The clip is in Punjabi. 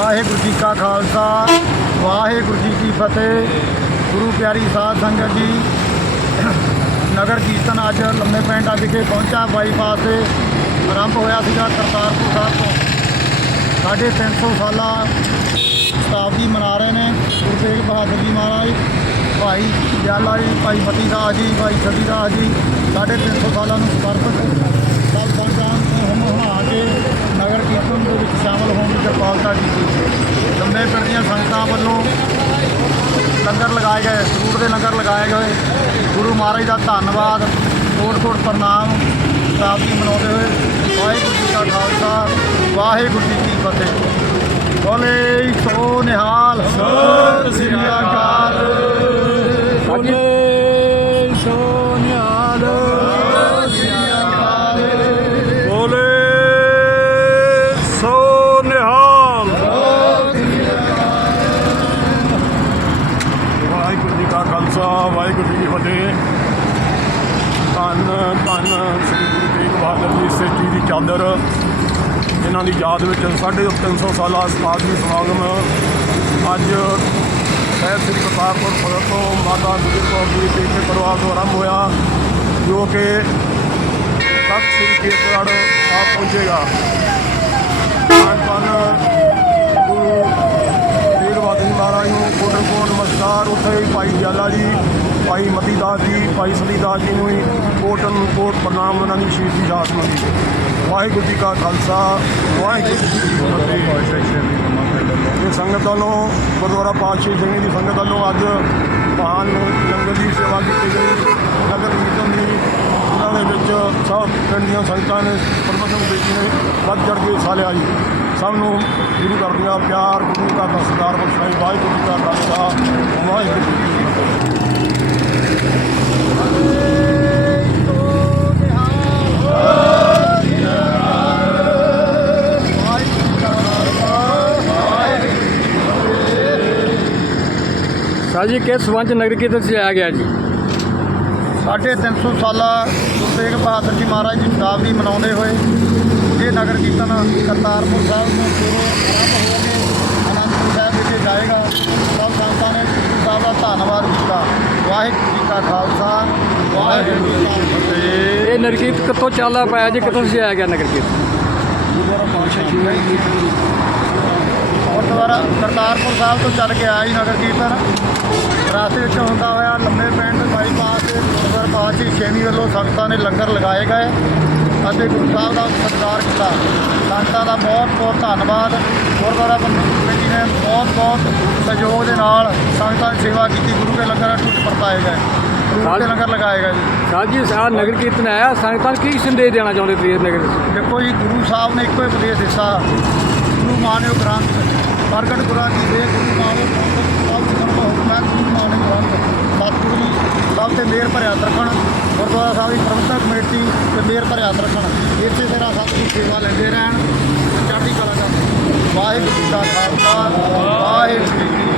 ਵਾਹਿਗੁਰੂ ਜੀ ਕਾ ਖਾਲਸਾ, ਵਾਹਿਗੁਰੂ ਜੀ ਕੀ ਫਤਿਹ। ਗੁਰੂ ਪਿਆਰੀ ਸਾਧ ਸੰਗਤ ਜੀ, ਨਗਰ ਕੀਰਤਨ ਅੱਜ ਲੰਮੇ ਪਿੰਡ ਵਿਖੇ ਪਹੁੰਚਾ ਬਾਈਪਾਸ ਤੇ ਆਰੰਭ ਹੋਇਆ ਸੀਗਾ ਕਰਤਾਰਪੁਰ ਸਾਹਿਬ ਤੋਂ। ਸਾਢੇ 300 ਸਾਲਾ ਸ਼ਤਾਬਦੀ ਮਨਾ ਰਹੇ ਨੇ, ਗੁਰੂ ਤੇਗ ਬਹਾਦਰ ਜੀ ਮਹਾਰਾਜ, ਭਾਈ ਜਾਲਾ ਜੀ ਭਾਈ ਮਤੀ ਦਾਸ ਜੀ, ਭਾਈ ਸਤੀ ਦਾਸ ਜੀ, ਸਾਢੇ 300 ਸਾਲਾਂ ਨੂੰ ਸਮਰਪਿਤ ਸਭ ਸੰਗਤਾਂ ਨੂੰ ਹਮ ਹੁਮਾ ਕੇ ਨਗਰ ਕੀਰਤਨ ਦੇ ਵਿੱਚ ਸ਼ਾਮਲ ਹੋਣ ਦੀ ਕਿਰਪਾਲਤਾ ਕੀਤੀ ਲੰਬੇ ਪਿੰਡ ਦੀਆਂ ਵੱਲੋਂ ਲੰਗਰ ਲਗਾਏ ਗਏ ਸੂਰ ਦੇ ਲੰਗਰ ਲਗਾਏ ਗਏ ਗੁਰੂ ਮਹਾਰਾਜ ਦਾ ਧੰਨਵਾਦ ਕੋਟ ਕੋਟ ਪ੍ਰਣਾਮ ਸ਼ਤਾਬਦੀ ਮਨਾਉਂਦੇ ਹੋਏ। ਵਾਹਿਗੁਰੂ ਜੀ ਕਾ ਖਾਲਸਾ, ਵਾਹਿਗੁਰੂ ਜੀ ਕੀ ਫਤਿਹ। ਬੋਲੇ ਸੋ ਨਿਹਾਲ ਖਾਲਸਾ ਵਾਹਿਗੁਰੂ ਜੀ ਕੀ ਫਤਿਹ। ਧੰਨ ਧੰਨ ਸ੍ਰੀ ਗੁਰੂ ਤੇਗ ਬਹਾਦਰ ਜੀ ਸੇਠੀ ਦੀ ਚਾਦਰ। ਇਹਨਾਂ ਦੀ ਯਾਦ ਵਿੱਚ ਸਾਢੇ 300 ਸਾਲਾ ਸਤਾਬਦੀ ਸਮਾਗਮ। ਅੱਜ ਸ਼ਹਿਰ ਸ੍ਰੀ ਕਰਤਾਰਪੁਰ ਸਾਹਿਬ ਤੋਂ ਮਾਤਾ ਗੁਜਰ ਕੌਰ ਜੀ ਦੇ ਕੇ ਪਰਿਵਾਰ ਤੋਂ ਆਰੰਭ ਹੋਇਆ, ਜੋ ਕਿ ਤਖਤ ਸ੍ਰੀ ਕੇਸਗੜ੍ਹ ਸਾਹਿਬ ਪਹੁੰਚੇਗਾ। ਧੰਨ ਧੰਨ ਗੁਰੂ ਤੇਗ ਬਹਾਦਰ ਜੀ ਮਹਾਰਾਜ ਨੂੰ ਕੋਟਨ ਕੋਟ ਉੱਥੇ ਹੀ ਭਾਈ ਜਾਲਾ ਜੀ, ਭਾਈ ਮਤੀ ਦਾਸ ਜੀ, ਭਾਈ ਸਨੀਦਾਸ ਜੀ ਨੂੰ ਵੀ ਕੋਟਨ ਕੋਟ ਪ੍ਰਣਾਮ ਉਹਨਾਂ ਦੀ ਸ਼ਹੀਦੀ ਯਾਦ ਮੰਗੀ ਵਾਹਿਗੁਰੂ ਜੀ ਕਾ ਖਾਲਸਾ, ਵਾਹਿਗੁਰੂ ਜੀ ਕੀ ਫਤਿਹ। ਇਹ ਸੰਗਤ ਵੱਲੋਂ ਗੁਰਦੁਆਰਾ ਪਾਤਸ਼ਾਹੀ ਸਿੰਘ ਦੀ ਸੰਗਤ ਵੱਲੋਂ ਅੱਜ ਮਹਾਨ ਲੰਗਰ ਦੀ ਸੇਵਾ ਕੀਤੀ ਗਈ। ਨਗਰ ਕੀਰਤਨ ਦੀ ਉਹਨਾਂ ਦੇ ਵਿੱਚ ਸਭ ਪਿੰਡ ਦੀਆਂ ਸੰਗਤਾਂ ਨੇ ਪਰਮਤਮ ਬੇਟੀ ਨੇ ਵੱਧ ਚੜ੍ਹ ਕੇ ਹਿੱਸਾ ਲਿਆ ਜੀ। ਸਭ ਨੂੰ ਗੁਰੂ ਘਰ ਦੀਆਂ ਪਿਆਰ ਗੁਰੂ ਘਰ ਦਾ ਸਤਿਕਾਰ ਬਖਸ਼ਾਈ। ਵਾਹਿਗੁਰੂ ਜੀ ਕਾ ਖਾਲਸਾ। ਵਾਹਿਗੁਰੂ ਜੀ ਕੀ ਫਤਿਹ। ਸਾਹ ਜੀ ਕਿਸ ਸੰਬੰਧ ਨਗਰ ਕੀਰਤਨ ਸਜਾਇਆ ਗਿਆ ਜੀ? ਸਾਢੇ 300 ਸਾਲਾ ਗੁਰੂ ਤੇਗ ਬਹਾਦਰ ਜੀ ਮਹਾਰਾਜ ਦੀ ਸ਼ਤਾਬਦੀ ਮਨਾਉਂਦੇ ਹੋਏ ਇਹ ਨਗਰ ਕੀਰਤਨ ਕਰਤਾਰਪੁਰ ਸਾਹਿਬ ਤੋਂ ਸ਼ੁਰੂ ਆਰੰਭ ਹੋ ਕੇ ਅਨੰਦਪੁਰ ਸਾਹਿਬ ਵਿਖੇ ਜਾਏਗਾ। ਸਭ ਸੰਗਤਾਂ ਨੇ ਗੁਰੂ ਸਾਹਿਬ ਦਾ ਧੰਨਵਾਦ ਕੀਤਾ। ਵਾਹਿਗੁਰੂ ਜੀ ਕਾ ਖਾਲਸਾ ਵਾਹਿਗੁਰੂ ਜੀ ਕੀ ਫਤਿਹ। ਇਹ ਨਗਰ ਕੀਰਤਨ ਕਿੱਥੋਂ ਚੱਲਦਾ ਪਾਇਆ ਜੀ? ਕਿੱਥੋਂ ਸਜਾਇਆ ਗਿਆ ਨਗਰ ਕੀਰਤਨ? ਗੁਰਦੁਆਰਾ ਕਰਤਾਰਪੁਰ ਸਾਹਿਬ ਤੋਂ ਚੱਲ ਕੇ ਆਇਆ ਜੀ ਨਗਰ ਕੀਰਤਨ। ਰਾਸਤੇ ਵਿੱਚ ਹੁੰਦਾ ਹੋਇਆ ਲੰਮੇ ਪਿੰਡ ਬਾਈਪਾਸ ਤੇ ਗੁਰਦੁਆਰਾ ਪਾਤਸ਼ਾਹੀ ਛੇਵੀਂ ਵੱਲੋਂ ਸੰਗਤਾਂ ਨੇ ਲੰਗਰ ਲਗਾਏ ਗਏ। ਅਤੇ ਗੁਰੂ ਸਾਹਿਬ ਦਾ ਸਤਿਕਾਰ ਕੀਤਾ। ਸੰਗਤਾਂ ਦਾ ਬਹੁਤ ਬਹੁਤ ਧੰਨਵਾਦ। ਗੁਰਦੁਆਰਾ ਕਮੇਟੀ ਨੇ ਬਹੁਤ ਬਹੁਤ ਸਹਿਯੋਗ ਦੇ ਨਾਲ ਸੰਗਤਾਂ ਦੀ ਸੇਵਾ ਕੀਤੀ। ਗੁਰੂ ਕੇ ਲੰਗਰ ਟੁੱਟ ਪਰਤਾਏ ਗਏ। ਦੇ ਲੰਗਰ ਲਗਾਏ ਗਏ ਜੀ। ਸਾਹ ਜੀ ਆ ਨਗਰ ਕੀਰਤਨ ਆਇਆ। ਸੰਗਤਾਂ ਨੂੰ ਕੀ ਸੰਦੇਸ਼ ਦੇਣਾ ਚਾਹੁੰਦੇ ਤੁਸੀਂ ਇਸ ਨਗਰ ਦੇਖੋ ਜੀ ਗੁਰੂ ਸਾਹਿਬ ਨੇ ਇੱਕੋ ਹੀ ਉਪਦੇਸ਼ ਦਿੱਤਾ। ਗੁਰੂ ਮਾਨਿਓ ਗ੍ਰੰਥ ਪ੍ਰਗਟ ਗੁਰਾਂ ਦੀ ਦੇ ਗੁਰੂ ਮਾਨਿਓ ਸਭ ਕਰਮ ਹੁਕਮੈ ਗੁਰੂ ਮਾਨਿਓ ਗ੍ਰੰਥ। ਸਤਿਗੁਰੂ ਜੀ ਸਭ ਤੇ ਮਿਹਰ ਭਰਿਆ ਰੱਖਣ ਗੁਰਦੁਆਰਾ ਸਾਹਿਬ ਦੀ ਪ੍ਰਬੰਧਕ ਕਮੇਟੀ ਤੇ ਮਿਹਰ ਭਰਿਆ ਰੱਖਣ। ਇਸੇ ਤਰ੍ਹਾਂ ਦੀ ਸੇਵਾ ਲੈਂਦੇ ਰਹਿਣ। ਚੜ੍ਹਦੀ ਕਲਾ ਕਰਨ ਵਾਹਿਗੁਰੂ ਜੀ ਦਾ ਖਾਲਸਾ, ਵਾਹਿਗੁਰੂ ਜੀ